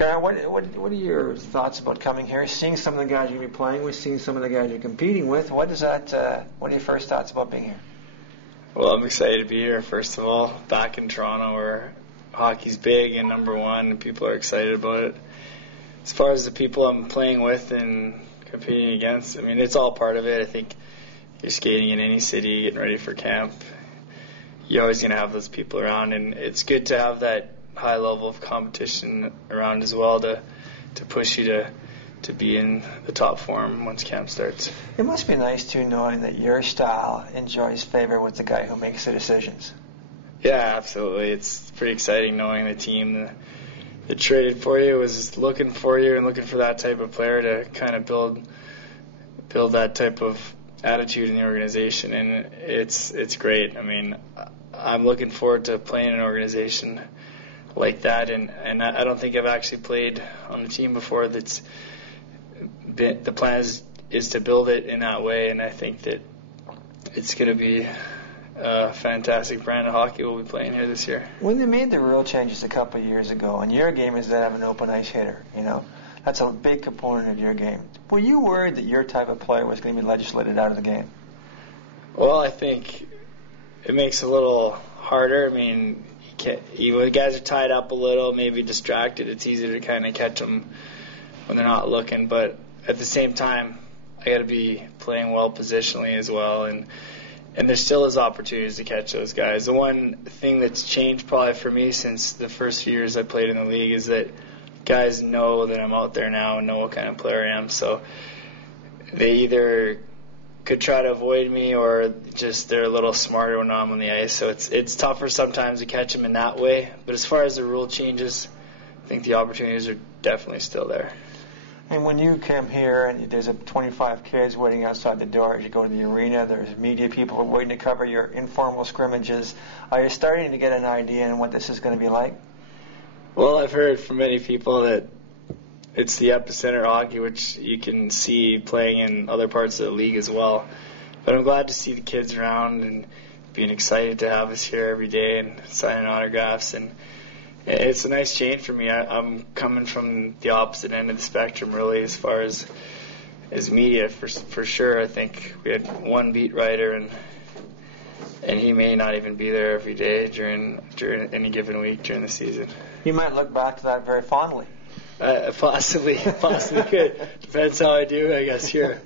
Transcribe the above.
Garnet, what are your thoughts about coming here, seeing some of the guys you'll be playing with, seeing some of the guys you're competing with? What are your first thoughts about being here? Well, I'm excited to be here, first of all, back in Toronto where hockey's big and number one, and people are excited about it. As far as the people I'm playing with and competing against, I mean, it's all part of it. I think you're skating in any city, getting ready for camp, you're always going to have those people around, and it's good to have that high level of competition around as well to push you to be in the top form once camp starts. It must be nice, too, knowing that your style enjoys favor with the guy who makes the decisions. Yeah, absolutely. It's pretty exciting knowing the team that traded for you was looking for you and looking for that type of player to kind of build that type of attitude in the organization, and it's great. I mean, I'm looking forward to playing in an organization like that, and I don't think I've actually played on a team before that's been, the plan is to build it in that way, and I think that it's going to be a fantastic brand of hockey we'll be playing here this year. When they made the rule changes a couple of years ago, and your game is to have an open ice hitter, that's a big component of your game. Were you worried that your type of player was going to be legislated out of the game? Well, I think it makes it a little harder. I mean, the guys are tied up a little, maybe distracted. It's easier to kind of catch them when they're not looking. But at the same time, I got to be playing well positionally as well. And there still is opportunities to catch those guys. The one thing that's changed probably for me since the first few years I played in the league is that guys know that I'm out there now and know what kind of player I am. So they either could try to avoid me or just they're a little smarter when I'm on the ice. So it's tougher sometimes to catch them in that way. But as far as the rule changes, I think the opportunities are definitely still there. And when you come here and there's 25 kids waiting outside the door as you go to the arena, there's media people waiting to cover your informal scrimmages, are you starting to get an idea on what this is going to be like? Well, I've heard from many people that it's the epicenter of hockey, which you can see playing in other parts of the league as well. But I'm glad to see the kids around and being excited to have us here every day and signing autographs. And it's a nice change for me. I'm coming from the opposite end of the spectrum, really, as far as media, for sure. I think we had one beat writer, and he may not even be there every day during any given week during the season. You might look back to that very fondly. Possibly could. Depends how I do, I guess, here.